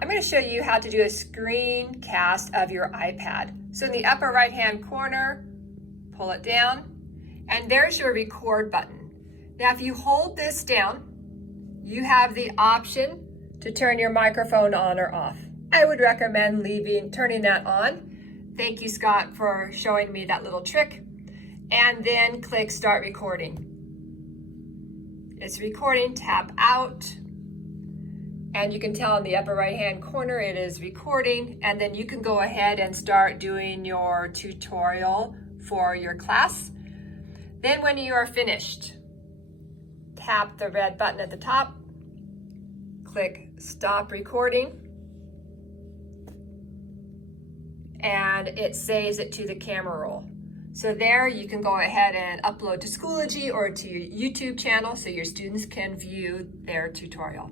I'm going to show you how to do a screencast of your iPad. So in the upper right hand corner, pull it down, and there's your record button. Now if you hold this down, you have the option to turn your microphone on or off. I would recommend turning that on. Thank you, Scott, for showing me that little trick. And then click start recording. It's recording, tap out. And you can tell in the upper right hand corner it is recording, and then you can go ahead and start doing your tutorial for your class. Then when you are finished, tap the red button at the top, click stop recording, and it saves it to the camera roll. So there you can go ahead and upload to Schoology or to your YouTube channel so your students can view their tutorial.